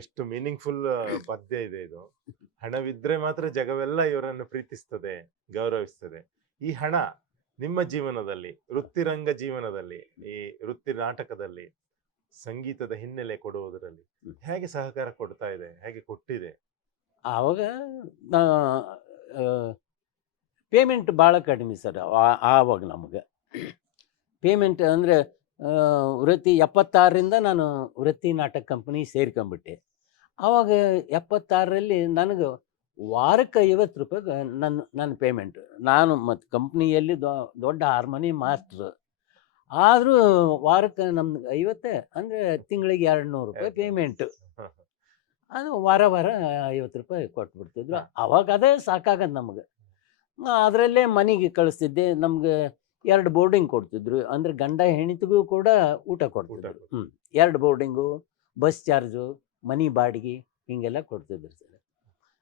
ಎಷ್ಟು ಮೀನಿಂಗ್ಫುಲ್ ಪದ್ಯ ಇದೆ ಇದು. ಹಣವಿದ್ರೆ ಮಾತ್ರ ಜಗವೆಲ್ಲ ಇವರನ್ನು ಪ್ರೀತಿಸ್ತದೆ, ಗೌರವಿಸ್ತದೆ. ಈ ಹಣ ನಿಮ್ಮ ಜೀವನದಲ್ಲಿ, ವೃತ್ತಿರಂಗ ಜೀವನದಲ್ಲಿ, ಈ ವೃತ್ತಿ ನಾಟಕದಲ್ಲಿ ಸಂಗೀತದ ಹಿನ್ನೆಲೆ ಕೊಡುವುದರಲ್ಲಿ ಹೇಗೆ ಸಹಕಾರ ಕೊಡ್ತಾ ಇದೆ, ಹೇಗೆ ಕೊಟ್ಟಿದೆ? ಆವಾಗ ಪೇಮೆಂಟ್ ಭಾಳ ಕಡಿಮೆ ಸರ್. ಆವಾಗ ನಮಗೆ ಪೇಮೆಂಟ್ ಅಂದರೆ ವೃತ್ತಿ 76ರಿಂದ ನಾನು ವೃತ್ತಿ ನಾಟಕ ಕಂಪ್ನಿ ಸೇರ್ಕೊಂಬಿಟ್ಟೆ. ಆವಾಗ 76ರಲ್ಲಿ ನನಗೆ ವಾರಕ್ಕೆ 50 ರೂಪಾಯಿ ನನ್ನ ಪೇಮೆಂಟು. ನಾನು ಮತ್ತು ಕಂಪ್ನಿಯಲ್ಲಿ ದೊಡ್ಡ ಹಾರ್ಮೋನಿ ಮಾಸ್ಟ್ರು. ಆದರೂ ವಾರಕ್ಕೆ ನಮ್ಗೆ 50 ಅಂದರೆ ತಿಂಗಳಿಗೆ 200 ರೂಪಾಯಿ ಪೇಮೆಂಟು. ಅದು ವಾರ 50 ರೂಪಾಯಿ ಕೊಟ್ಬಿಡ್ತಿದ್ರು. ಅವಾಗ ಅದೇ ಸಾಕಾಗದು ನಮಗೆ. ಅದರಲ್ಲೇ ಮನೆಗೆ ಕಳಿಸ್ತಿದ್ದೆ. ನಮ್ಗೆ 2 ಬೋರ್ಡಿಂಗ್ ಕೊಡ್ತಿದ್ರು. ಅಂದರೆ ಗಂಡ ಹೆಂಡತಿಗೂ ಕೂಡ ಊಟ ಕೊಡ್ತಿದ್ರು. 2 ಬೋರ್ಡಿಂಗು, ಬಸ್ ಚಾರ್ಜು, ಮನೆ ಬಾಡಿಗೆ ಹಿಂಗೆಲ್ಲ ಕೊಡ್ತಿದ್ರು ಸರ್.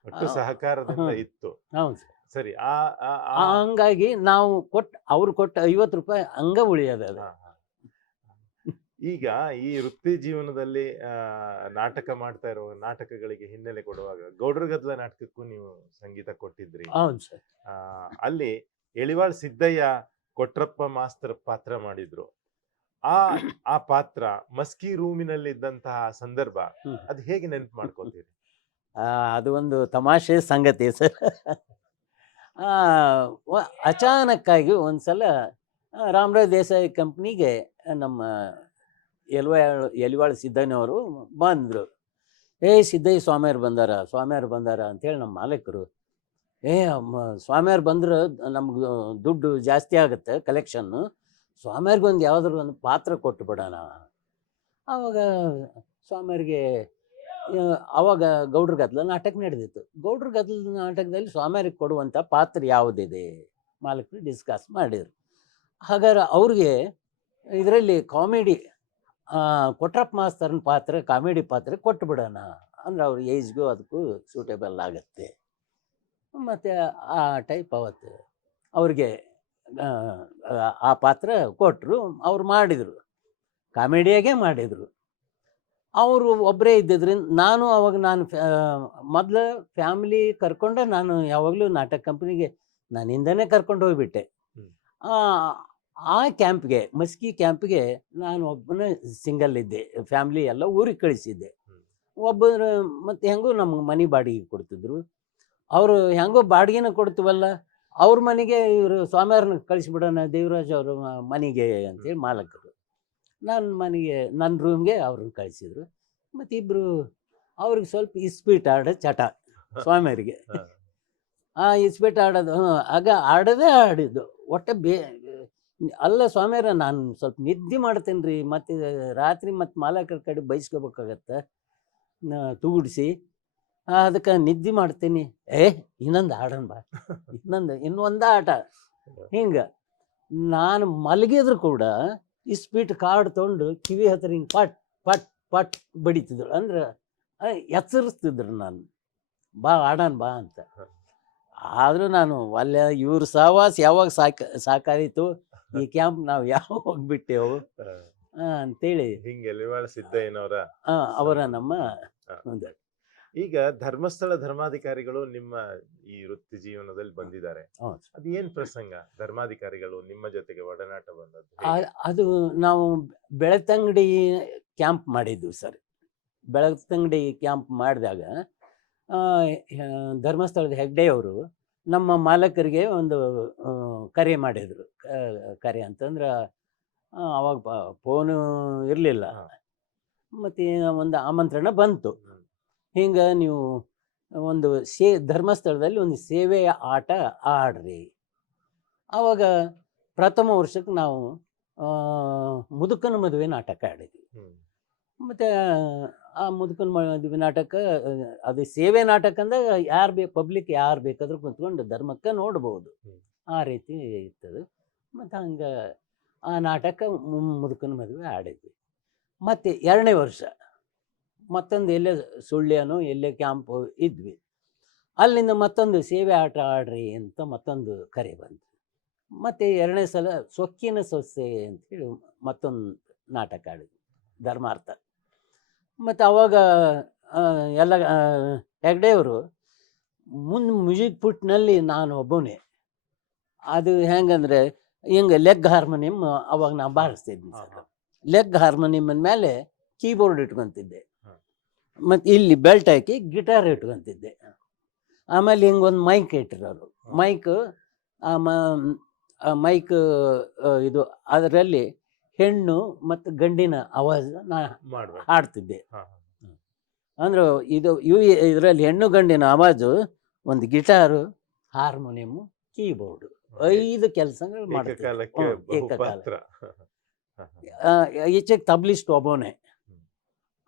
ಒಟ್ಟು ಸಹಕಾರದಿಂದ ಇತ್ತು. ಹೌದು ಸರ್. ಸರಿ. ಹಂಗಾಗಿ ನಾವು ಅವ್ರು ಕೊಟ್ಟ 50 ರೂಪಾಯಿ ಹಂಗ ಉಳಿಯೋದು ಅದು. ಈಗ ಈ ವೃತ್ತಿ ಜೀವನದಲ್ಲಿ ನಾಟಕ ಮಾಡ್ತಾ ಇರೋ ನಾಟಕಗಳಿಗೆ ಹಿನ್ನೆಲೆ ಕೊಡುವಾಗ ಗೌಡ್ರ ಗದ್ಲ ನಾಟಕಕ್ಕೂ ನೀವು ಸಂಗೀತ ಕೊಟ್ಟಿದ್ರಿ. ಹೌದು ಸರ್. ಅಲ್ಲಿ ಎಳಿವಾಳ್ ಸಿದ್ದಯ್ಯ ಕೊಟ್ರಪ್ಪ ಮಾಸ್ತರ್ ಪಾತ್ರ ಮಾಡಿದ್ರು. ಆ ಪಾತ್ರ ಮಸ್ಕಿ ರೂಮಿನಲ್ಲಿ ಇದ್ದಂತಹ ಸಂದರ್ಭ ಅದು ಹೇಗೆ ನೆನಪು ಮಾಡ್ಕೊತೀರಿ? ಅದು ಒಂದು ತಮಾಷೆ ಸಂಗತಿ ಸರ್. ಅಚಾನಕ್ಕಾಗಿ ಒಂದ್ಸಲ ರಾಮರಾವ್ ದೇಸಾಯಿ ಕಂಪ್ನಿಗೆ ನಮ್ಮ ಎಲಿವಾಳ್ ಸಿದ್ದಯ್ಯನವರು ಬಂದರು. ಸಿದ್ದಯ್ಯ ಸ್ವಾಮಿಯವ್ರು ಬಂದಾರ ಅಂಥೇಳಿ ನಮ್ಮ ಮಾಲೀಕರು, ಸ್ವಾಮಿಯವ್ರು ಬಂದ್ರೆ ನಮ್ಗೆ ದುಡ್ಡು ಜಾಸ್ತಿ ಆಗುತ್ತೆ ಕಲೆಕ್ಷನ್ನು, ಸ್ವಾಮಿಯವ್ರಿಗೊಂದು ಯಾವುದಾದ್ರು ಒಂದು ಪಾತ್ರ ಕೊಟ್ಟು ಬಿಡೋಣ. ಆವಾಗ ಸ್ವಾಮಿಯವ್ರಿಗೆ ಆವಾಗ ಗೌಡ್ರ ಗದ್ಲ ನಾಟಕ ನಡೆದಿತ್ತು. ಗೌಡ್ರ ಗದ್ಲ ನಾಟಕದಲ್ಲಿ ಸ್ವಾಮಿಯವ್ರಿಗೆ ಕೊಡುವಂಥ ಪಾತ್ರ ಯಾವುದಿದೆ ಮಾಲೀಕರು ಡಿಸ್ಕಸ್ ಮಾಡಿದರು. ಹಾಗಾದ್ರೆ ಅವ್ರಿಗೆ ಇದರಲ್ಲಿ ಕಾಮಿಡಿ ಕೊಟ್ರಪ್ಪ ಮಾಸ್ತರ್ನ ಪಾತ್ರ, ಕಾಮಿಡಿ ಪಾತ್ರ ಕೊಟ್ಟು ಬಿಡೋಣ ಅಂದ್ರೆ ಅವ್ರ ಏಜ್ಗೂ ಅದಕ್ಕೂ ಸೂಟೇಬಲ್ ಆಗುತ್ತೆ. ಮತ್ತು ಆ ಟೈಪ್ ಅವತ್ತು ಅವ್ರಿಗೆ ಆ ಪಾತ್ರ ಕೊಟ್ಟರು. ಅವ್ರು ಮಾಡಿದರು, ಕಾಮಿಡಿಯಾಗೆ ಮಾಡಿದರು. ಅವರು ಒಬ್ಬರೇ ಇದ್ದಿದ್ರಿಂದ ನಾನು ಮೊದಲು ಫ್ಯಾಮಿಲಿ ಕರ್ಕೊಂಡೆ ನಾನು ಯಾವಾಗಲೂ ನಾಟಕ ಕಂಪ್ನಿಗೆ ನನ್ನಿಂದನೇ ಕರ್ಕೊಂಡು ಹೋಗ್ಬಿಟ್ಟೆ. ಆ ಕ್ಯಾಂಪ್ಗೆ, ಮಸ್ಕಿ ಕ್ಯಾಂಪ್ಗೆ ನಾನು ಒಬ್ಬನೇ ಸಿಂಗಲ್ ಇದ್ದೆ. ಫ್ಯಾಮ್ಲಿ ಎಲ್ಲ ಊರಿಗೆ ಕಳಿಸಿದ್ದೆ. ಒಬ್ಬರು ಮತ್ತು ಹೆಂಗೂ ನಮ್ಗೆ ಮನೆ ಬಾಡಿಗೆ ಕೊಡ್ತಿದ್ರು. ಅವರು ಹೆಂಗೋ ಬಾಡಿಗೆನ ಕೊಡ್ತೀವಲ್ಲ, ಅವ್ರ ಮನೆಗೆ ಇವರು ಸ್ವಾಮಿಯವ್ರನ್ನ ಕಳಿಸ್ಬಿಡೋಣ ದೇವರಾಜ್ ಅವ್ರ ಮನೆಗೆ ಅಂತೇಳಿ ಮಾಲಕರು ನನ್ನ ರೂಮ್ಗೆ ಅವ್ರನ್ನ ಕಳಿಸಿದ್ರು. ಮತ್ತು ಇಬ್ಬರು ಅವ್ರಿಗೆ ಸ್ವಲ್ಪ ಇಸ್ಪೀಟ್ ಆಡೋ ಚಟ ಸ್ವಾಮಿಯವ್ರಿಗೆ. ಇಸ್ಪೀಟ್ ಆಡೋದು ಆಗ ಆಡಿದ್ದು ಒಟ್ಟೆ ಅಲ್ಲ ಸ್ವಾಮಿಯವ್ರ, ನಾನು ಸ್ವಲ್ಪ ನಿದ್ದೆ ಮಾಡ್ತೇನೆ ರೀ, ಮತ್ತು ರಾತ್ರಿ ಮತ್ತು ಮಾಲಕರ ಕಡೆ ಬಯಸ್ಕೋಬೇಕಾಗತ್ತೆ ತೂಗುಡಿಸಿ, ಅದಕ್ಕೆ ನಿದ್ದೆ ಮಾಡ್ತೀನಿ. ಇನ್ನೊಂದು ಆಡೋಣ ಬಾ, ಇನ್ನೊಂದು ಆಟ. ಹಿಂಗೆ ನಾನು ಮಲಗಿದ್ರು ಕೂಡ ಇಸ್ಪೀಟ್ ಕಾರ್ಡ್ ತೊಗೊಂಡು ಕಿವಿ ಹತ್ರ ಹಿಂಗೆ ಪಟ್ ಪಟ್ ಪಟ್ ಬಡಿತಿದ್ರು. ಅಂದ್ರೆ ಎಚ್ಚರಿಸ್ತಿದ್ರು ನಾನು, ಬಾ ಆಡೋಣ ಬಾ ಅಂತ. ಆದರೂ ನಾನು ಒಳ್ಳೆ ಇವ್ರ ಸಹವಾಸ ಯಾವಾಗ ಸಾಕಾಯಿತು, ಈ ಕ್ಯಾಂಪ್ ನಾವು ಯಾವಾಗ ಹೋಗ್ಬಿಟ್ಟೆವು ಅಂತೇಳಿ ಹಿಂಗೆ ಎಲಿವಾಳ್ ಸಿದ್ದಯ್ಯನವರ ಅವರ ನಮ್ಮ ಈಗ ಧರ್ಮಸ್ಥಳ ಧರ್ಮಾಧಿಕಾರಿಗಳು ನಿಮ್ಮ ಈ ವೃತ್ತಿ ಜೀವನದಲ್ಲಿ ಬಂದಿದ್ದಾರೆ. ಅದು ಏನ್ ಪ್ರಸಂಗ, ಧರ್ಮಾಧಿಕಾರಿಗಳು ನಿಮ್ಮ ಜೊತೆಗೆ ಒಡನಾಟ ಬಂದದ್ದು? ಅದು ನಾವು ಬೆಳ್ತಂಗಡಿ ಕ್ಯಾಂಪ್ ಮಾಡಿದ್ವಿ ಸರ್. ಬೆಳ್ತಂಗಡಿ ಕ್ಯಾಂಪ್ ಮಾಡಿದಾಗ ಧರ್ಮಸ್ಥಳದ ಹೆಗ್ಡೆಯವರು ನಮ್ಮ ಮಾಲಕರಿಗೆ ಒಂದು ಕರೆ ಮಾಡಿದರು. ಕರೆ ಅಂತಂದ್ರೆ ಅವಾಗ ಫೋನು ಇರಲಿಲ್ಲ, ಮತ್ತು ಒಂದು ಆಮಂತ್ರಣ ಬಂತು. ಹಿಂಗೆ ನೀವು ಒಂದು ಧರ್ಮಸ್ಥಳದಲ್ಲಿ ಒಂದು ಸೇವೆಯ ಆಟ ಆಡ್ರಿ. ಆವಾಗ ಪ್ರಥಮ ವರ್ಷಕ್ಕೆ ನಾವು ಮುದುಕನ ಮದುವೆ ನಾಟಕ ಆಡಿದ್ವಿ. ಮತ್ತು ಆ ಮುದುಕನ ಮದುವೆ ನಾಟಕ ಅದು ಸೇವೆ ನಾಟಕ ಅಂದ್ರೆ ಪಬ್ಲಿಕ್ ಯಾರು ಬೇಕಾದ್ರೂ ಕುಂತ್ಕೊಂಡು ಧರ್ಮಕ್ಕೆ ನೋಡ್ಬೋದು, ಆ ರೀತಿ ಇರ್ತದೆ. ಮತ್ತು ಹಂಗೆ ಆ ನಾಟಕ ಮುದುಕನ ಮದುವೆ ಆಡಿದ್ವಿ. ಮತ್ತು 2ನೇ ವರ್ಷ ಮತ್ತೊಂದು ಎಲ್ಲೇ ಸುಳ್ಳ್ಯನೋ ಎಲ್ಲೇ ಕ್ಯಾಂಪು ಇದ್ವಿ. ಅಲ್ಲಿಂದ ಮತ್ತೊಂದು ಸೇವೆ ಆಟ ಆಡ್ರಿ ಅಂತ ಮತ್ತೊಂದು ಕರೆ ಬಂತು. ಮತ್ತು 2ನೇ ಸಲ ಸೊಕ್ಕಿನ ಸೊಸೆ ಅಂತೇಳಿ ಮತ್ತೊಂದು ನಾಟಕ ಆಡಿದ್ವಿ, ಧರ್ಮಾರ್ಥ. ಮತ್ತು ಅವಾಗ ಎಲ್ಲ ಹೆಗ್ಡೆಯವರು ಮುಂದೆ ಮ್ಯೂಸಿಕ್ ಪುಟ್ನಲ್ಲಿ ನಾನು ಒಬ್ಬನೇ. ಅದು ಹೆಂಗಂದ್ರೆ ಹಿಂಗೆ ಲೆಗ್ ಹಾರ್ಮೋನಿಯಂ ಅವಾಗ ನಾ ಬಾರಿಸ್ತಿದ್ದೆ ಹಾ, ಸರ್. ಹಾ. ಲೆಗ್ ಹಾರ್ಮೋನಿಯಂ ಮೇಲೆ ಕೀಬೋರ್ಡ್ ಇಟ್ಕೊಂತಿದ್ದೆ, ಹಾ. ಮತ್ತು ಇಲ್ಲಿ ಬೆಲ್ಟ್ ಹಾಕಿ ಗಿಟಾರ್ ಇಟ್ಕೊಂತಿದ್ದೆ. ಆಮೇಲೆ ಹಿಂಗೊಂದು ಮೈಕ್ ಇಟ್ಟಿರೋರು. ಹಾ. ಮೈಕ್ ಮೈಕ್ ಇದು ಅದರಲ್ಲಿ ಹೆಣ್ಣು ಮತ್ತು ಗಂಡಿನ ಆವಾಜ್ ನಾ ಮಾಡ್ಬೇಕು. ಹಾಡ್ತಿದ್ದೆ. ಹಾ, ಹಾ. ಅಂದ್ರೆ ಇದರಲ್ಲಿ ಹೆಣ್ಣು ಗಂಡಿನ ಆವಾಜು, ಒಂದು ಗಿಟಾರು, ಹಾರ್ಮೋನಿಯಮ್ಮು, ಕೀಬೋರ್ಡು, 5 ಕೆಲಸಗಳು ಮಾಡ್ತಿದ್ದೆ. ಏಕಕಾಲಕ್ಕೆ ಏಕಕಾಲ. ಬಹುಪಾತ್ರ. ಹಾ, ಹಾ. ಈಚೆಗೆ ತಬ್ಲಿಸ್ಟ್ ಒಬ್ಬನೇ.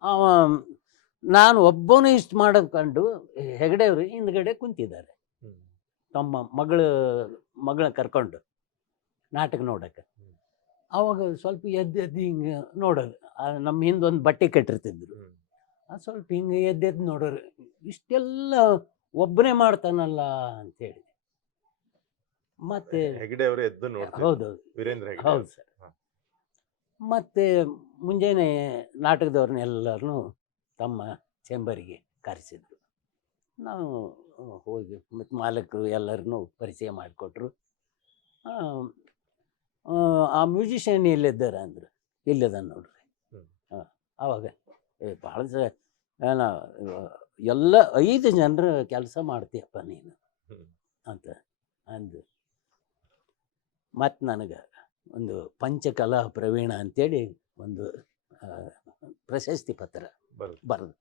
ಅವ ನಾನು ಒಬ್ಬನೇ ಇಷ್ಟು ಮಾಡೋದು ಕಂಡು ಹೆಗಡೆಯವರು ಹಿಂದ್ಗಡೆ ಕುಂತಿದ್ದಾರೆ ಹ್ಮ್. ತಮ್ಮ ಮಗಳ ಕರ್ಕೊಂಡು ನಾಟಕ ನೋಡಕ್ಕೆ. ಅವಾಗ ಸ್ವಲ್ಪ ಎದ್ದು ಹಿಂಗೆ ನೋಡೋದು. ನಮ್ಮ ಹಿಂದೆ ಒಂದು ಬಟ್ಟೆ ಕಟ್ಟಿರ್ತಿದ್ರು. ಹ್ಮ್. ಅದು ಸ್ವಲ್ಪ ಹಿಂಗೆ ಎದ್ದೆದ್ದು ನೋಡೋರು, ಇಷ್ಟೆಲ್ಲ ಒಬ್ಬನೇ ಮಾಡ್ತಾನಲ್ಲ ಅಂತೇಳಿ. ಮತ್ತೆ ಹೆಗ್ಡೆ ಅವರು ಎದ್ದು ನೋಡ್ತಿದ್ರು. ಹೌದೌದು, ವೀರೇಂದ್ರ ಹೆಗ್ಡೆ. ಹೌದು ಸರ್. ಮತ್ತೆ ಮುಂಜಾನೆ ನಾಟಕದವ್ರನ್ನೆಲ್ಲರನ್ನೂ ತಮ್ಮ ಚೇಂಬರಿಗೆ ಕರೆಸಿದ್ರು. ನಾವು ಹೋಗಿ ಮತ್ತು ಮಾಲಕರು ಎಲ್ಲರನ್ನೂ ಪರಿಚಯ ಮಾಡಿಕೊಟ್ರು. ಆ ಮ್ಯೂಸಿಷಿಯನ್ ಎಲ್ಲಿದ್ದಾರೆ ಅಂದರು. ಇಲ್ಲದ ನೋಡ್ರಿ. ಹ್ಮ್. ಆವಾಗ ಭಾಳ ಏನ ಎಲ್ಲ 5 ಜನರ ಕೆಲಸ ಮಾಡ್ತೀಯಪ್ಪ ನೀನು ಹ್ಮ್. ಅಂತ ಅಂದು. ಮತ್ತು ನನಗೆ ಒಂದು ಪಂಚಕಲಾ ಪ್ರವೀಣ ಅಂತೇಳಿ ಒಂದು ಪ್ರಶಸ್ತಿ ಪತ್ರ ಬರುತ್ತೆ. ಬರೆದು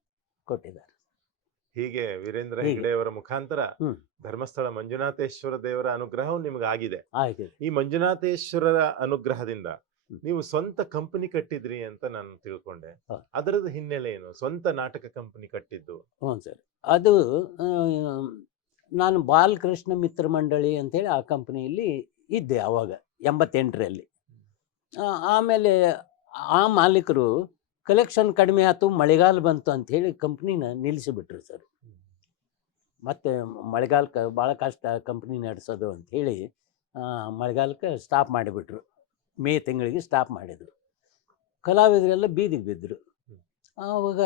ಕೊಟ್ಟಿದ್ದಾರೆ. ಹೀಗೆ ವೀರೇಂದ್ರ ಹೀಗೆ. ಹೆಗ್ಡೆ ಅವರ ಮುಖಾಂತರ ಹ್ಮ್. ಧರ್ಮಸ್ಥಳ ಮಂಜುನಾಥೇಶ್ವರ ದೇವರ ಅನುಗ್ರಹವು ನಿಮ್ಗೆ ಆಗಿದೆ. ಆಯ್ತು. ಈ ಮಂಜುನಾಥೇಶ್ವರರ ಅನುಗ್ರಹದಿಂದ ಹ್ಮ್. ನೀವು ಸ್ವಂತ ಕಂಪನಿ ಕಟ್ಟಿದ್ರಿ ಅಂತ ನಾನು ತಿಳ್ಕೊಂಡೆ. ಹೌದು. ಅದರದ ಹಿನ್ನೆಲೆ ಏನು? ಸ್ವಂತ ನಾಟಕ ಕಂಪನಿ ಕಟ್ಟಿದ್ದು? ಹ್ಞೂ ಸರ್. ಅದು ನಾನು ಬಾಲಕೃಷ್ಣ ಮಿತ್ರ ಮಂಡಳಿ ಅಂತೇಳಿ ಆ ಕಂಪ್ನಿಯಲ್ಲಿ ಇದ್ದೆ ಆವಾಗ 88ರಲ್ಲಿ. ಆಮೇಲೆ ಆ ಮಾಲೀಕರು ಕಲೆಕ್ಷನ್ ಕಡಿಮೆ ಆಯ್ತು, ಮಳೆಗಾಲ ಬಂತು ಅಂಥೇಳಿ ಕಂಪ್ನಿನ ನಿಲ್ಲಿಸಿಬಿಟ್ರು ಸರ್. ಮತ್ತು ಮಳೆಗಾಲಕ್ಕೆ ಭಾಳ ಕಷ್ಟ ಕಂಪ್ನಿ ನಡೆಸೋದು ಅಂಥೇಳಿ ಮಳೆಗಾಲಕ್ಕೆ ಸ್ಟಾಪ್ ಮಾಡಿಬಿಟ್ರು. ಮೇ ತಿಂಗಳಿಗೆ ಸ್ಟಾಪ್ ಮಾಡಿದರು. ಕಲಾವಿದರೆಲ್ಲ ಬೀದಿಗೆ ಬಿದ್ದರು. ಆವಾಗ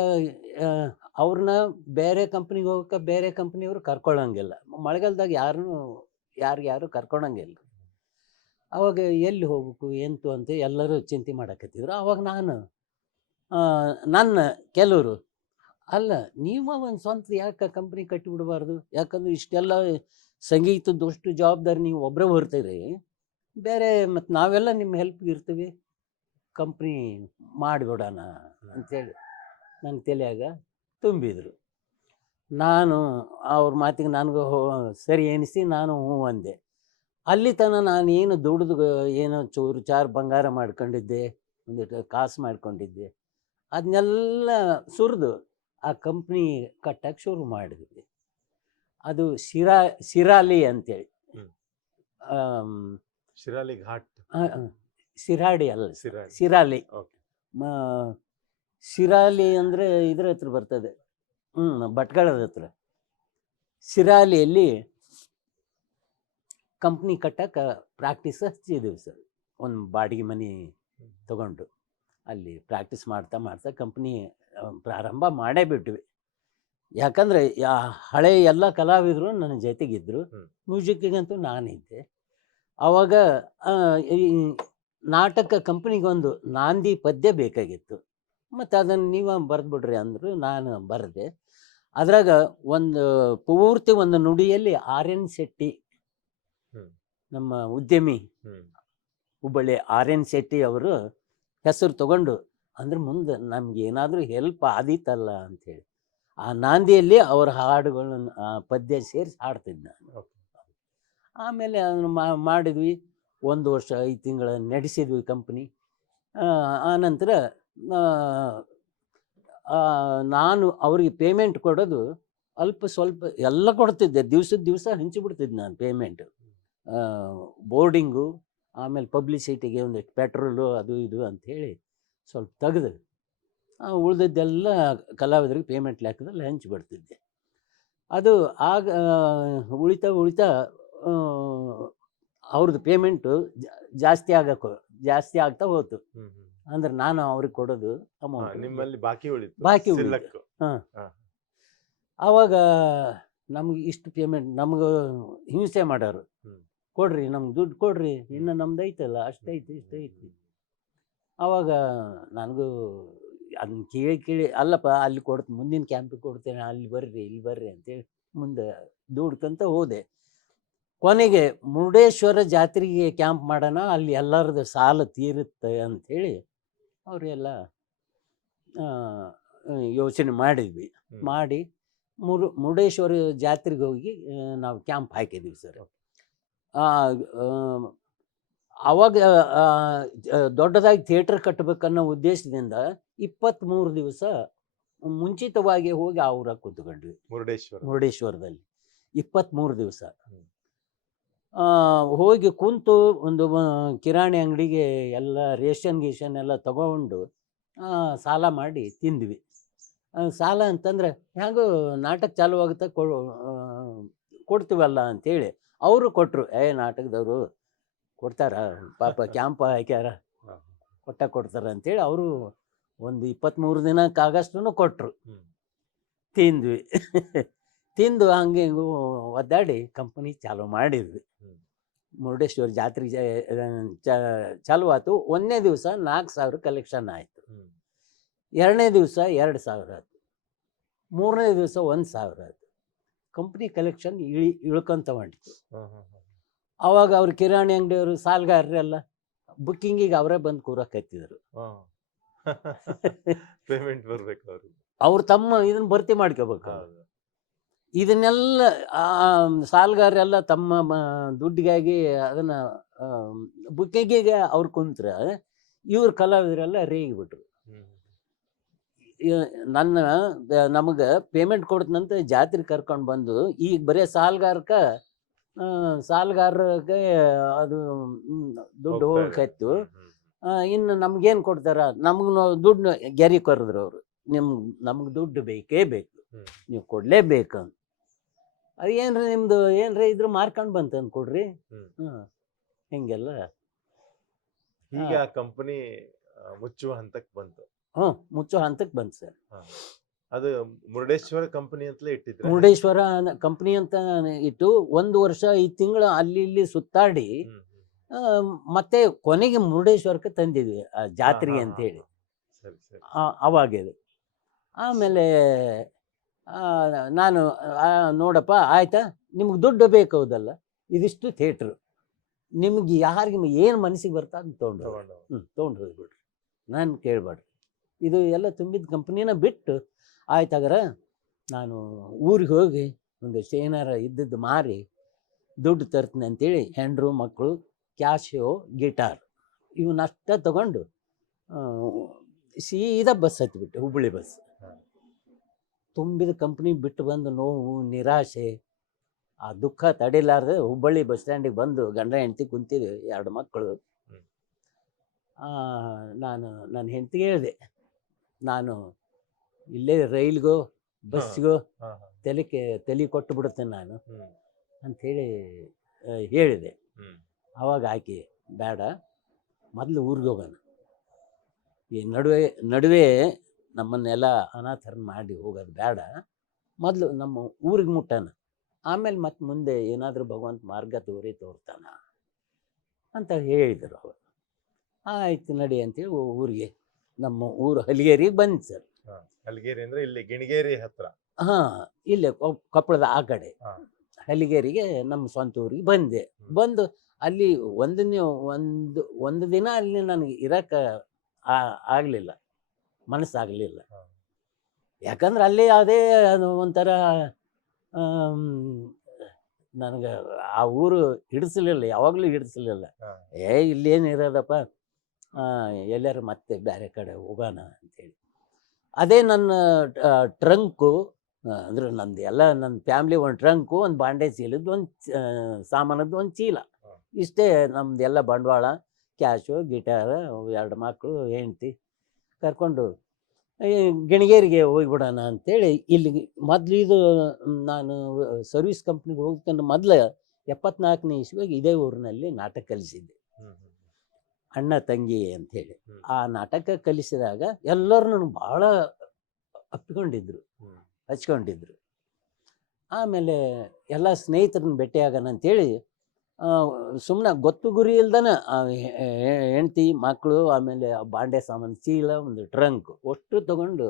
ಅವ್ರನ್ನ ಬೇರೆ ಕಂಪ್ನಿಗೆ ಹೋಗೋಕೆ ಬೇರೆ ಕಂಪ್ನಿಯವರು ಕರ್ಕೊಳ್ಳೋಂಗಿಲ್ಲ. ಮಳೆಗಾಲದಾಗ ಯಾರು ಕರ್ಕೊಳಂಗಿಲ್ಲ. ಅವಾಗ ಎಲ್ಲಿ ಹೋಗ್ಬೇಕು ಎಂತು ಅಂತ ಎಲ್ಲರೂ ಚಿಂತೆ ಮಾಡಕತ್ತಿದ್ರು. ಅವಾಗ ನಾನು ನನ್ನ ಕೆಲವರು, ಅಲ್ಲ ನೀವು ಒಂದು ಸ್ವಂತ ಯಾಕೆ ಕಂಪ್ನಿ ಕಟ್ಟಿಬಿಡಬಾರ್ದು, ಯಾಕಂದ್ರೆ ಇಷ್ಟೆಲ್ಲ ಸಂಗೀತದಷ್ಟು ಜವಾಬ್ದಾರಿ ನೀವು ಒಬ್ಬರೇ ಹೊರ್ತೀರಿ, ಬೇರೆ ಮತ್ತು ನಾವೆಲ್ಲ ನಿಮ್ಮ ಹೆಲ್ಪ್ಗೆ ಇರ್ತೀವಿ, ಕಂಪ್ನಿ ಮಾಡಿಬಿಡೋಣ ಅಂಥೇಳಿ ನನ್ನ ತಲೆಯಾಗ ತುಂಬಿದರು. ನಾನು ಅವ್ರ ಮಾತಿಗೆ ನನಗೂ ಸರಿ ಎನಿಸಿ ನಾನು ಹ್ಞೂ ಅಂದೆ. ಅಲ್ಲಿ ತನಕ ನಾನು ಏನು ದುಡ್ದು ಏನೋ ಚೂರು ಚಾರು ಬಂಗಾರ ಮಾಡ್ಕೊಂಡಿದ್ದೆ, ಒಂದಿಟ್ಟು ಕಾಸು ಮಾಡ್ಕೊಂಡಿದ್ದೆ, ಅದನ್ನೆಲ್ಲ ಸುರಿದು ಆ ಕಂಪ್ನಿ ಕಟ್ಟಕ್ಕೆ ಶುರು ಮಾಡಿದ್ವಿ. ಅದು ಶಿರಾಲಿ ಅಂತೇಳಿ. ಶಿರಾಲಿ ಘಾಟ್. ಶಿರಾಡಿ ಅಲ್ಲ, ಶಿರಾಲಿ. ಶಿರಾಲಿ. Okay. ಶಿರಾಲಿ ಅಂದರೆ ಇದ್ರ ಹತ್ರ ಬರ್ತದೆ, ಭಟ್ಕಳದ ಹತ್ರ. ಶಿರಾಲಿಯಲ್ಲಿ ಕಂಪ್ನಿ ಕಟ್ಟಕ್ಕೆ ಪ್ರಾಕ್ಟೀಸ್ ಹಚ್ಚಿದ್ದೀವಿ ಸರ್. ಒಂದು ಬಾಡಿಗೆ ಮನೆ ತಗೊಂಡು ಅಲ್ಲಿ ಪ್ರಾಕ್ಟೀಸ್ ಮಾಡ್ತಾ ಕಂಪ್ನಿ ಪ್ರಾರಂಭ ಮಾಡೇ ಬಿಟ್ವಿ. ಯಾಕಂದರೆ ಹಳೆ ಎಲ್ಲ ಕಲಾವಿದರು ನನ್ನ ಜೊತೆಗಿದ್ದರು, ಮ್ಯೂಸಿಕ್ಕಿಗಂತೂ ನಾನಿದ್ದೆ. ಆವಾಗ ಈ ನಾಟಕ ಕಂಪ್ನಿಗೊಂದು ನಾಂದಿ ಪದ್ಯ ಬೇಕಾಗಿತ್ತು, ಮತ್ತು ಅದನ್ನು ನೀವು ಬರೆದ್ಬಿಡ್ರಿ ಅಂದರು. ನಾನು ಬರೆದೆ. ಅದ್ರಾಗ ಪೂರ್ತಿ ಒಂದು ನುಡಿಯಲ್ಲಿ RN ಶೆಟ್ಟಿ, ನಮ್ಮ ಉದ್ಯಮಿ ಹುಬ್ಬಳ್ಳಿ RN ಶೆಟ್ಟಿ ಅವರು ಹೆಸರು ತಗೊಂಡು, ಅಂದ್ರೆ ಮುಂದೆ ನಮ್ಗೆ ಏನಾದರೂ ಹೆಲ್ಪ್ ಆದೀತಲ್ಲ ಅಂಥೇಳಿ ಆ ನಾಂದಿಯಲ್ಲಿ ಅವ್ರ ಹಾಡುಗಳನ್ನು ಪದ್ಯ ಸೇರಿಸಿ ಹಾಡ್ತಿದ್ದೆ ನಾನು. ಆಮೇಲೆ ಅದನ್ನು ಮಾಡಿದ್ವಿ. 1 ವರ್ಷ 5 ತಿಂಗಳ ನಡೆಸಿದ್ವಿ ಕಂಪ್ನಿ. ಆನಂತರ ನಾನು ಅವ್ರಿಗೆ ಪೇಮೆಂಟ್ ಕೊಡೋದು ಅಲ್ಪ ಸ್ವಲ್ಪ ಎಲ್ಲ ಕೊಡ್ತಿದ್ದೆ. ದಿವಸ ಹಂಚಿಬಿಡ್ತಿದ್ದೆ ನಾನು ಪೇಮೆಂಟು. ಬೋರ್ಡಿಂಗು, ಆಮೇಲೆ ಪಬ್ಲಿಸಿಟಿಗೆ ಒಂದಿಷ್ಟು ಪೆಟ್ರೋಲು, ಅದು ಇದು ಅಂಥೇಳಿ ಸ್ವಲ್ಪ ತೆಗೆದು ಉಳಿದದ್ದೆಲ್ಲ ಕಲಾವಿದರಿಗೆ ಪೇಮೆಂಟ್ ಲೆಕ್ಕದಲ್ಲಿ ಹಂಚಿಬಿಡ್ತಿದ್ದೆ. ಅದು ಆಗ ಉಳಿತಾ ಅವ್ರದ್ದು ಪೇಮೆಂಟು ಜಾಸ್ತಿ ಆಗ್ತಾ ಹೋಯ್ತು. ಅಂದ್ರೆ ನಾನು ಅವ್ರಿಗೆ ಕೊಡೋದು ಅಮೌಂಟ್ ನಿಮ್ಮಲ್ಲಿ ಬಾಕಿ ಉಳಿತು. ಬಾಕಿ ಉಳಿತು. ಆವಾಗ ನಮ್ಗೆ ಇಷ್ಟು ಪೇಮೆಂಟ್ ನಮ್ಗೆ ಹಿಂಸೆ ಮಾಡೋರು. ಹ್ಮ್. ಕೊಡ್ರಿ ನಮ್ಗೆ ದುಡ್ಡು ಕೊಡ್ರಿ, ಇನ್ನು ನಮ್ದು ಐತಲ್ಲ ಅಷ್ಟೈತಿ ಇಷ್ಟೈತಿ. ಆವಾಗ ನನಗೂ ಅದನ್ನ ಕೇಳಿ ಅಲ್ಲಪ್ಪ ಅಲ್ಲಿ ಮುಂದಿನ ಕ್ಯಾಂಪಿಗೆ ಕೊಡ್ತೇನೆ, ಅಲ್ಲಿ ಬರ್ರಿ ಇಲ್ಲಿ ಬರ್ರಿ ಅಂತೇಳಿ ಮುಂದೆ ದುಡ್ಕಂತ ಹೋದೆ. ಕೊನೆಗೆ ಮುರುಡೇಶ್ವರ ಜಾತ್ರೆಗೆ ಕ್ಯಾಂಪ್ ಮಾಡೋಣ, ಅಲ್ಲಿ ಎಲ್ಲರದ್ದು ಸಾಲ ತೀರುತ್ತೆ ಅಂಥೇಳಿ ಅವರೆಲ್ಲ ಯೋಚನೆ ಮಾಡಿದ್ವಿ. ಮಾಡಿ ಮುರುಡೇಶ್ವರ ಜಾತ್ರೆಗೆ ಹೋಗಿ ನಾವು ಕ್ಯಾಂಪ್ ಹಾಕಿದ್ವಿ ಸರ್. ಅವಾಗ ದೊಡ್ಡದಾಗಿ ಥಿಯೇಟರ್ ಕಟ್ಟಬೇಕನ್ನೋ ಉದ್ದೇಶದಿಂದ 23 ದಿವಸ ಮುಂಚಿತವಾಗಿ ಹೋಗಿ ಊರ ಕೂತ್ಕೊಂಡ್ವಿ ಮುರುಡೇಶ್ವರದಲ್ಲಿ. 23 ದಿವಸ ಹೋಗಿ ಕುಂತು ಒಂದು ಕಿರಾಣಿ ಅಂಗಡಿಗೆ ಎಲ್ಲ ರೇಷನ್ ಗೀಷನ್ ಎಲ್ಲ ತಗೊಂಡು ಸಾಲ ಮಾಡಿ ತಿಂದ್ವಿ. ಸಾಲ ಅಂತಂದ್ರೆ ಹೇಗೂ ನಾಟಕ ಚಾಲು ಆಗುತ್ತೆ ಕೊಡ್ತೀವಲ್ಲ ಅಂಥೇಳಿ ಅವರು ಕೊಟ್ಟರು. ನಾಟಕದವರು ಕೊಡ್ತಾರ ಪಾಪ, ಕ್ಯಾಂಪ್ ಹಾಕ್ಯಾರ ಕೊಡ್ತಾರ ಅಂಥೇಳಿ ಅವರು ಒಂದು 23 ದಿನಕ್ಕಾಗಷ್ಟು ಕೊಟ್ಟರು. ತಿಂದ್ವಿ. ತಿಂದು ಹಂಗೆ ಹಿಂಗೂ ಒದ್ದಾಡಿ ಕಂಪನಿ ಚಾಲು ಮಾಡಿದ್ವಿ. ಮುರುಡೇಶ್ವರ ಜಾತ್ರೆ ಚಾಲು ಆಯ್ತು. 1ನೇ ದಿವಸ 4,000 ಕಲೆಕ್ಷನ್ ಆಯಿತು. 2ನೇ ದಿವಸ 2,000 ಆಯಿತು. 3ನೇ ದಿವಸ 1,000 ಆಯಿತು. ಕಂಪ್ನಿ ಕಲೆಕ್ಷನ್ ಇಳ್ಕೊಂತ ಹೊಂಟಿತು. ಅವಾಗ ಅವ್ರ ಕಿರಾಣಿ ಅಂಗಡಿಯವರು ಸಾಲಗಾರರೆಲ್ಲ ಬುಕ್ಕಿಂಗಿಗೆ ಅವರೇ ಬಂದು ಕೂರಕತ್ತಿದ್ರು. ಪೇಮೆಂಟ್ ಬರ್ಬೇಕು ಅವ್ರು ತಮ್ಮ ಇದನ್ನ ಭರ್ತಿ ಮಾಡ್ಕೋಬೇಕು. ಇದನ್ನೆಲ್ಲ ಸಾಲಗಾರರೆಲ್ಲ ತಮ್ಮ ದುಡ್ಡಿಗಾಗಿ ಅದನ್ನ ಬುಕ್ಕಿಂಗಿಗೆ ಅವ್ರು ಕುಂತ್ರ ಇವ್ರ ಕಲಾವಿದರೆಲ್ಲ ರೇಗಿಬಿಟ್ರು. ನಮಗೆ ಪೇಮೆಂಟ್ ಕೊಡ್ತಂತ ಜಾತ್ರೆ ಕರ್ಕೊಂಡು ಬಂದು ಈಗ ಬರೀ ಸಾಲಗಾರರಿಗೆ ಅದು ದುಡ್ಡು ಹೋಗಕ್ಕಾಯ್ತು. ಇನ್ನು ನಮ್ಗೇನು ಕೊಡ್ತಾರ? ನಮ್ಗೆ ದುಡ್ಡು ಗೆರಿ ಕರೆದ್ರು ಅವರು. ನಮ್ಗೆ ದುಡ್ಡು ಬೇಕೇ ಬೇಕು, ನೀವು ಕೊಡಲೇಬೇಕು. ಅದು ಏನ್ರಿ ನಿಮ್ದು ಏನ್ರಿ ಇದ್ರು ಮಾರ್ಕೊಂಡು ಬಂತ ಕೊಡ್ರಿ. ಹಿಂಗೆಲ್ಲ ಈಗ ಕಂಪನಿ ಮುಚ್ಚುವ ಹಂತಕ್ಕೆ ಬಂತು. ಮುಚ್ಚೋ ಹಂತಕ್ಕೆ ಬಂತು ಸರ್. ಅದು ಮುರುಡೇಶ್ವರ ಕಂಪನಿ ಅಂತಲೇ ಇಟ್ಟಿದ್ರು. ಮುರುಡೇಶ್ವರ ಕಂಪನಿ ಅಂತ ಇಟ್ಟು 1 ವರ್ಷ 5 ತಿಂಗಳು ಅಲ್ಲಿ ಇಲ್ಲಿ ಸುತ್ತಾಡಿ ಮತ್ತೆ ಕೊನೆಗೆ ಮುರುಡೇಶ್ವರಕ್ಕೆ ತಂದಿದ್ವಿ ಜಾತ್ರೆಗೆ ಅಂತೇಳಿ. ಅವಾಗಿದೆ. ಆಮೇಲೆ ನಾನು ನೋಡಪ್ಪ ಆಯ್ತಾ, ನಿಮ್ಗೆ ದುಡ್ಡು ಬೇಕಾವುದಲ್ಲ, ಇದಿಷ್ಟು ಥಿಯೇಟ್ರು, ನಿಮ್ಗೆ ಯಾರಿಗೆ ಏನು ಮನಸ್ಸಿಗೆ ಬರ್ತಾ ತೊಗೊಂಡು ಹೋಗ್ಬಿಡ್ರಿ, ನಾನು ಕೇಳಬೇಡ್ರಿ. ಇದು ಎಲ್ಲ ತುಂಬಿದ ಕಂಪ್ನಿನ ಬಿಟ್ಟು ಆಯ್ತಾಗಾರ ನಾನು ಊರಿಗೆ ಹೋಗಿ ಒಂದಿಷ್ಟು ಏನಾರ ಇದ್ದದ್ದು ಮಾರಿ ದುಡ್ಡು ತರ್ತೀನಿ ಅಂತೇಳಿ ಹೆಂಡ್ರು ಮಕ್ಕಳು ಕ್ಯಾಶು ಗಿಟಾರ್ ಇವನ್ನಷ್ಟ ತಗೊಂಡು ಸೀದಾ ಬಸ್ ಹತ್ತಿಬಿಟ್ಟೆ, ಹುಬ್ಬಳ್ಳಿ ಬಸ್. ತುಂಬಿದ ಕಂಪ್ನಿ ಬಿಟ್ಟು ಬಂದು ನೋವು ನಿರಾಶೆ ಆ ದುಃಖ ತಡಿಲಾರ್ದೆ ಹುಬ್ಬಳ್ಳಿ ಬಸ್ ಸ್ಟ್ಯಾಂಡಿಗೆ ಬಂದು ಗಂಡ ಹೆಂಡತಿ ಕುಂತಿದ್ವಿ, 2 ಮಕ್ಕಳು. ನಾನು ನನ್ನ ಹೆಂಡತಿಗೆ ಹೇಳಿದೆ, ನಾನು ಇಲ್ಲೇ ರೈಲ್ಗೋ ಬಸ್ಸಿಗೋ ತಲೆ ಕೊಟ್ಟು ಬಿಡುತ್ತೇನೆ ನಾನು ಅಂಥೇಳಿ ಹೇಳಿದೆ. ಆವಾಗ ಆಕೆ ಬೇಡ, ಮೊದಲು ಊರಿಗೆ ಹೋಗೋಣ, ಈ ನಡುವೆ ನಮ್ಮನ್ನೆಲ್ಲ ಅನಾಥರನ್ನ ಮಾಡಿ ಹೋಗೋದು ಬೇಡ, ಮೊದಲು ನಮ್ಮ ಊರಿಗೆ ಮುಟ್ಟೋಣ, ಆಮೇಲೆ ಮತ್ತೆ ಮುಂದೆ ಏನಾದರೂ ಭಗವಂತ ಮಾರ್ಗ ತೋರ್ತಾನ ಅಂತ ಹೇಳಿದರು ಅವರು. ಆಯ್ತು ನಡಿ ಅಂತೇಳಿ ಊರಿಗೆ, ನಮ್ಮ ಊರು ಹಲಿಗೇರಿಗೆ ಬಂದು ಸರ್. ಹಲಿಗೇರಿ ಅಂದ್ರೆ ಇಲ್ಲಿ ಗಿಣಿಗೇರಿ ಹತ್ರ? ಇಲ್ಲೇ ಕೊಪ್ಪಳದ ಆ ಕಡೆ ಹಲಿಗೇರಿಗೆ ನಮ್ಮ ಸ್ವಂತ ಊರಿಗೆ ಬಂದೆ. ಬಂದು ಅಲ್ಲಿ ಒಂದು ದಿನ ಅಲ್ಲಿ ನನಗೆ ಇರಕ್ಕೆ ಆಗಲಿಲ್ಲ, ಮನಸ್ಸಾಗಲಿಲ್ಲ. ಯಾಕಂದ್ರೆ ಅಲ್ಲಿ ಅದೇ ಒಂಥರ ನನಗೆ ಆ ಊರು ಹಿಡಿಸಲಿಲ್ಲ, ಯಾವಾಗಲೂ ಹಿಡಿಸಲಿಲ್ಲ. ಇಲ್ಲೇನಿರೋದಪ್ಪ, ಎಲ್ಲರೂ ಮತ್ತೆ ಬೇರೆ ಕಡೆ ಹೋಗೋಣ ಅಂತೇಳಿ. ಅದೇ ನನ್ನ ಟ್ರಂಕು ಅಂದ್ರೆ ನಂದು ಎಲ್ಲ ನನ್ನ ಫ್ಯಾಮ್ಲಿ ಒಂದು ಟ್ರಂಕು, ಒಂದು ಬಾಂಡೆ ಚೀಲದ್ದು, ಒಂದು ಸಾಮಾನದ್ದು ಒಂದು ಚೀಲ, ಇಷ್ಟೇ ನಮ್ಮದೆಲ್ಲ ಬಂಡವಾಳ. ಕ್ಯಾಶು ಗಿಟಾರ್ 2 ಮಕ್ಕಳು ಹೆಂಡ್ತಿ ಕರ್ಕೊಂಡು ಗಿಣಿಗೇರಿಗೆ ಹೋಗ್ಬಿಡೋಣ ಅಂತೇಳಿ ಇಲ್ಲಿಗೆ. ಮೊದಲು ಇದು ನಾನು ಸರ್ವಿಸ್ ಕಂಪ್ನಿಗೆ ಹೋಗ್ತಾನೆ ಮೊದಲು 74ನೇ ಇಸ್ವಿಗೆ ಇದೇ ಊರಿನಲ್ಲಿ ನಾಟಕ ಕಲಿಸಿದ್ದೆ, ಅಣ್ಣ ತಂಗಿ ಅಂಥೇಳಿ. ಆ ನಾಟಕ ಕಲಿಸಿದಾಗ ಎಲ್ಲರೂ ನನಗೆ ಭಾಳ ಹಚ್ಕೊಂಡಿದ್ರು. ಆಮೇಲೆ ಎಲ್ಲ ಸ್ನೇಹಿತರನ್ನ ಭೇಟಿಯಾಗೋಣ ಅಂತೇಳಿ ಸುಮ್ಮನೆ ಗೊತ್ತು ಗುರಿ ಇಲ್ದನ ಹೆಂಡ್ತಿ ಮಕ್ಕಳು ಆಮೇಲೆ ಆ ಬಾಂಡೆ ಸಾಮಾನು ಚೀಲ ಒಂದು ಟ್ರಂಕ್ ಅಷ್ಟು ತಗೊಂಡು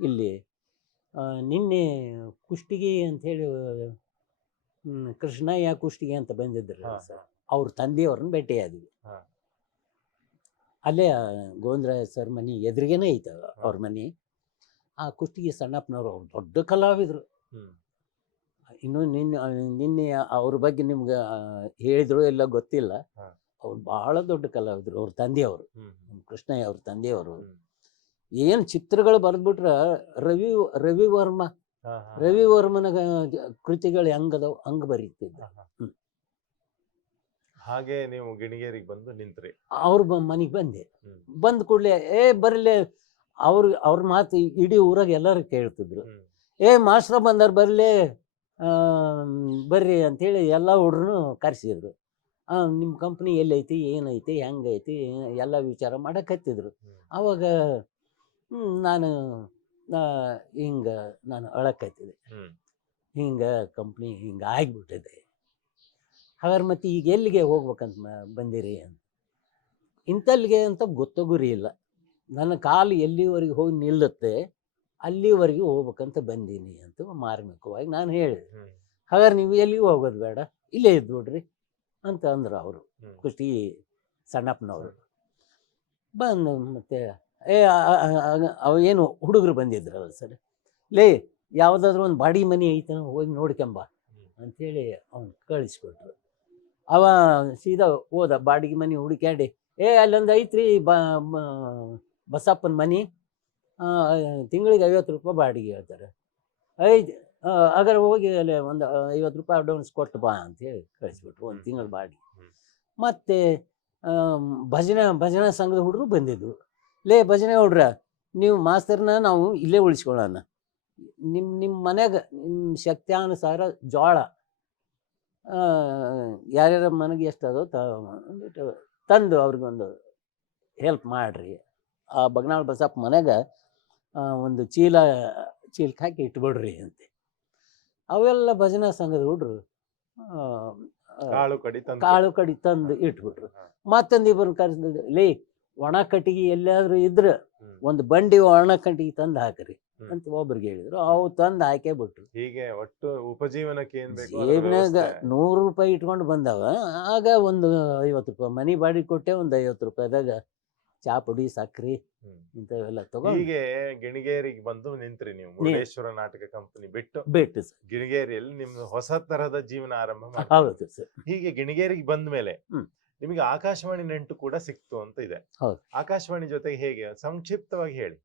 ಇಲ್ಲಿ ನಿನ್ನೆ ಕುಷ್ಟಗಿ ಅಂಥೇಳಿ ಕೃಷ್ಣಯ್ಯ ಕುಷ್ಟಗಿ ಅಂತ ಬಂದಿದ್ರು ಹಾ. ಸರ್, ಅವ್ರ ತಂದೆಯವ್ರನ್ನ ಭೇಟಿಯಾದ್ವಿ. ಹಾ. ಅಲ್ಲೇ ಗೋವಿಂದರಾಯ ಸರ್ ಮನೆ ಎದುರಿಗೇನೆ ಐತೆ ಅವ್ರ ಮನೆ. ಆ ಕುಷ್ಟಗಿ ಸಣ್ಣಪ್ಪನವ್ರು ಅವ್ರು ದೊಡ್ಡ ಕಲಾವಿದರು. ಹ್ಮ್. ಇನ್ನು ನಿನ್ನೆ ಅವ್ರ ಬಗ್ಗೆ ನಿಮ್ಗೆ ಹೇಳಿದ್ರು ಎಲ್ಲ ಗೊತ್ತಿಲ್ಲ. ಹಾ. ಅವ್ರು ಬಹಳ ದೊಡ್ಡ ಕಲಾವಿದರು, ಅವ್ರ ತಂದೆಯವರು, ಹ್ಮ್. ಕೃಷ್ಣಯ್ಯ ಅವ್ರ ತಂದೆಯವರು. ಹ್ಮ್. ಏನು ಚಿತ್ರಗಳು ಬರೆದ್ಬಿಟ್ರ ರವಿ ವರ್ಮ ಹಾ, ಹಾ, ರವಿ ವರ್ಮನ ಕೃತಿಗಳು ಹೆಂಗದವ್ ಹಂಗೆ ಬರೀತಿದ್ದ. ಹಾ, ಹಾ. ಹಾಗೆ ನೀವು ಗಿಣಿಗೇರಿಗೆ ಬಂದು ನಿಂತ್ರಿ. ಅವ್ರ ಮನೆಗೆ ಬಂದೆ. ಹ್ಮ್. ಬಂದ ಕೂಡಲೇ ಬರಲೇ ಅವ್ರ ಮಾತು ಇಡೀ ಊರಾಗ ಎಲ್ಲರೂ ಕೇಳ್ತಿದ್ರು. ಹ್ಮ್. ಮಾಸ್ಟ್ರ ಬಂದಾರ ಬರ್ಲಿ ಬರ್ರಿ ಅಂಥೇಳಿ ಎಲ್ಲ ಹುಡ್ರು ಕರೆಸಿದ್ರು. ನಿಮ್ಮ ಕಂಪ್ನಿ ಎಲ್ಲೈತಿ ಏನೈತಿ ಹೆಂಗೈತಿ ಎಲ್ಲ ವಿಚಾರ ಮಾಡಕತ್ತಿದ್ರು. ಹ್ಮ್. ಆವಾಗ ನಾನು ಹಿಂಗೆ ನಾನು ಅಳಕತ್ತಿದೆ, ಹ್ಮ್. ಹಿಂಗೆ ಕಂಪ್ನಿ ಹಿಂಗೆ ಆಗಿಬಿಟ್ಟಿದೆ. ಹಾಗಾದ್ರೆ ಮತ್ತೆ ಈಗ ಎಲ್ಲಿಗೆ ಹೋಗ್ಬೇಕಂತ ಬಂದಿರಿ ಅಂತ. ಇಂಥಲ್ಲಿಗೆ ಅಂತ ಗೊತ್ತೋ ಗುರಿ ಇಲ್ಲ. ನನ್ನ ಕಾಲು ಎಲ್ಲಿವರೆಗೆ ಹೋಗಿ ನಿಲ್ಲುತ್ತೆ ಅಲ್ಲಿವರೆಗೆ ಹೋಗ್ಬೇಕಂತ ಬಂದೀನಿ ಅಂತ ಮಾರ್ಮಿಕವಾಗಿ ನಾನು ಹೇಳಿದೆ. ಹ್ಮ್. ಹಾಗಾದ್ರೆ ನೀವು ಎಲ್ಲಿಗೂ ಹೋಗೋದು ಬೇಡ, ಇಲ್ಲೇ ಇದ್ದು ಬಿಡ್ರಿ ಅಂತ ಅಂದ್ರು ಅವರು, ಹ್ಮ್. ಕುಷ್ಟಗಿ ಸಣ್ಣಪ್ಪನವರು. ಬಂದು ಮತ್ತೆ ಅವ ಏನು ಹುಡುಗರು ಬಂದಿದ್ರಲ್ಲ ಸರ್, ಲೇ ಯಾವುದಾದ್ರೂ ಒಂದು ಬಾಡಿ ಮನೆ ಐತನ ಹೋಗಿ ನೋಡ್ಕೊಂಬ ಅಂಥೇಳಿ ಅವ್ನು ಕಳಿಸ್ಕೊಟ್ರು. ಅವ ಸೀದಾ ಹೋದ ಬಾಡಿಗೆ ಮನೆ ಹುಡುಕ್ಯಾಡಿ, ಅಲ್ಲೊಂದು ಐತ್ರಿ ಬಸಪ್ಪನ ಮನೆ, ತಿಂಗಳಿಗೆ 50 ರೂಪಾಯಿ ಬಾಡಿಗೆ ಹೇಳ್ತಾರೆ. ಅಗರ ಹೋಗಿ ಅಲ್ಲಿ ಒಂದು 50 ರೂಪಾಯಿ ಅಡ್ವಾನ್ಸ್ ಕೊಟ್ಟು ಬಾ ಅಂತೇಳಿ ಕಳಿಸ್ಬಿಟ್ರು, ಒಂದು ತಿಂಗಳ ಬಾಡಿಗೆ. ಮತ್ತು ಭಜನಾ ಸಂಘದ ಹುಡುಗರು ಬಂದಿದ್ದರು. ಲೇ ಭಜನೆ ಹುಡ್ರ, ನೀವು ಮಾಸ್ತರ್ನ ನಾವು ಇಲ್ಲೇ ಉಳಿಸ್ಕೊಳ್ಳೋಣ, ನಿಮ್ಮ ಮನೆಯಾಗ ನಿಮ್ಮ ಶಕ್ತ್ಯಾನುಸಾರ ಜೋಳ ಯಾರ್ಯಾರ ಮನೆಗೆ ಎಷ್ಟದೋ ತಂದು ಅವ್ರಿಗೊಂದು ಹೆಲ್ಪ್ ಮಾಡಿರಿ. ಆ ಬಗ್ನಾಳ್ ಬಸಪ್ಪ ಮನೆಗೆ ಒಂದು ಚೀಲಕ್ಕೆ ಹಾಕಿ ಇಟ್ಬಿಡ್ರಿ ಅಂತೆ. ಅವೆಲ್ಲ ಭಜನಾ ಸಂಘದ ಹುಡ್ರು ಕಾಳು ಕಡಿ ತಂದು ಇಟ್ಬಿಟ್ರು. ಮತ್ತೊಂದು ಇಬ್ಬರು ಕರೆಸಿದ್ರು, ಲೇ ಒಣ ಕಟ್ಟಿಗೆ ಎಲ್ಲಾದ್ರೂ ಇದ್ರೆ ಒಂದು ಬಂಡಿ ಒಣ ಕಟ್ಟಿಗೆ ತಂದು ಹಾಕ್ರಿ ಅಂತ ಒಬ್ರಿಗೆ ಹೇಳಿದ್ರು. ಅವು ತಂದು ಹಾಕೇ ಬಿಟ್ರು. ಹೀಗೆ ಒಟ್ಟು ಉಪಜೀವನಕ್ಕೆ ಏನ್ ಬೇಕು ಜೇಬ್ನಾಗ 100 ರೂಪಾಯಿ ಇಟ್ಕೊಂಡು ಬಂದವ. ಆಗ ಒಂದು 50 ರೂಪಾಯಿ ಮನಿ ಬಾಡಿಗೆ ಕೊಟ್ಟೆ, ಒಂದು 50 ರೂಪಾಯಿದಾಗ ಚಾ ಪುಡಿ ಸಕ್ರಿ ಇಂಥವೆಲ್ಲ ತಗೊಂಡು ಹೀಗೆ ಗಿಣಿಗೇರಿಗೆ ಬಂದು ನಿಂತ್ರಿ ನೀವು. ಮುರುಡೇಶ್ವರ ನಾಟಕ ಕಂಪನಿ ಬಿಟ್ಟು ಗಿಣಿಗೇರಿಯಲ್ಲಿ ನಿಮ್ದು ಹೊಸ ತರಹದ ಜೀವನ ಆರಂಭ ಮಾಡಿ. ಹೌದು ಸರ್. ಹೀಗೆ ಗಿಣಿಗೇರಿಗೆ ಬಂದ ಮೇಲೆ ನಿಮಗೆ ಆಕಾಶವಾಣಿ ನೆಂಟು ಕೂಡ ಸಿಕ್ತು ಅಂತ ಇದೆ. ಹೌದು. ಆಕಾಶವಾಣಿ ಜೊತೆಗೆ ಹೇಗೆ ಸಂಕ್ಷಿಪ್ತವಾಗಿ ಹೇಳಿ.